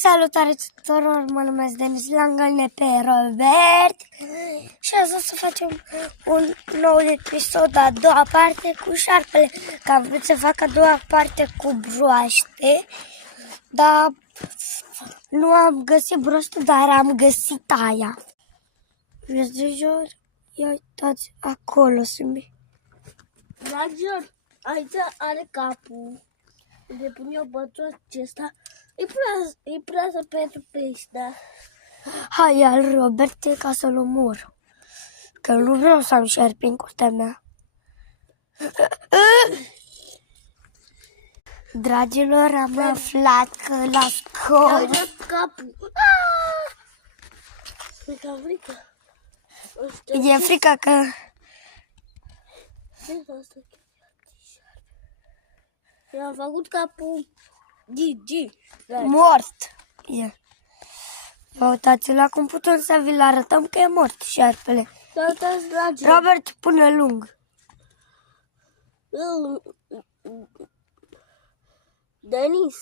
Salutare tuturor, mă numesc Denis, l-am găsit pe Robert și azi o să facem un nou episod, a doua parte cu șarpele, că am vrut să fac a doua parte cu broaște, dar nu am găsit broaște, dar am găsit aia. Vezi de jos? Ia uitați, acolo sunt. Dragilor, aici are capul. De pun eu bățul acesta. E plasă pentru pești, da? Hai al Robert ca să-l omor, că nu vreau să am șarpe în curtea mea. Dragilor, am aflat că la școală... Ia capul. Mi-e frică. E frică că... I-am făcut capul Gigi. Mort. E. Uitați-l, cum putem să vi-l arătăm că e mort șarpele. Uitați, dragilor. Robert, pune lung. Denis,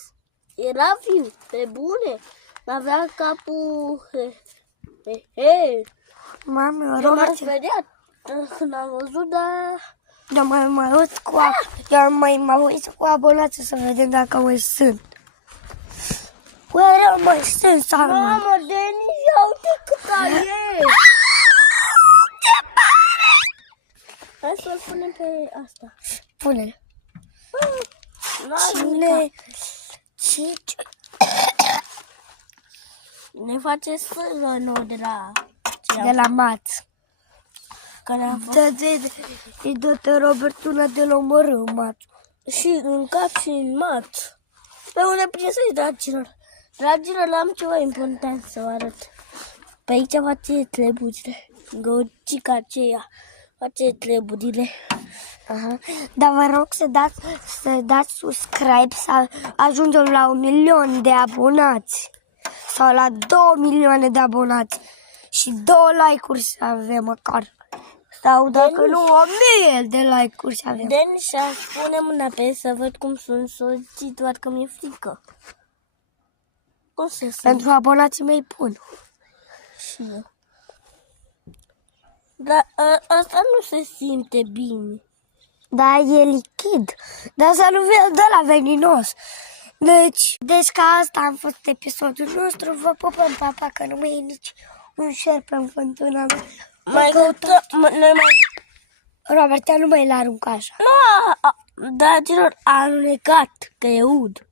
era viu, pe bune. Avea capul... Mami, M-am Robert... speriat când am văzut, dar... Eu mai uit cu mă uit cu abonații să vedem dacă mai sunt. Oare mai sunt sau nu? Mamă, Denis, ia uite cât e! Ce pare! Hai să-l punem pe asta. Pune-l. Cine? Ce? Ne face sâră, nu de la... De la mat. Că ne-am făcut Îi dă Robert una de la omorâ, mat. și în cap și în mat. Pe unde prinsești, dragilor? Dragilor, am ceva important să vă arăt. Pe aici face treburile. Găucica aceea face treburile. Aha. Dar vă rog să dați subscribe, să ajungem la 1.000.000 de abonați. Sau la 2 milioane de abonați. Și 2 like-uri să avem măcar. Sau dacă nu, 1.000 de like-uri să avem. Denis, pune mâna pe să văd cum sunt soții, doar că mi-e frică. Cum să sunt? Pentru abonații mei pun. Și eu. Dar asta nu se simte bine. Da, e lichid. Dar să nu fie de la veninos. Deci ca asta a fost episodul nostru. Vă pupăm, papa, că nu mai e nici un șerpe în fântâna mea. Mai căutăm, Robert, nu mai l-arunca așa. Nu, dragilor, a alunecat, că e ud.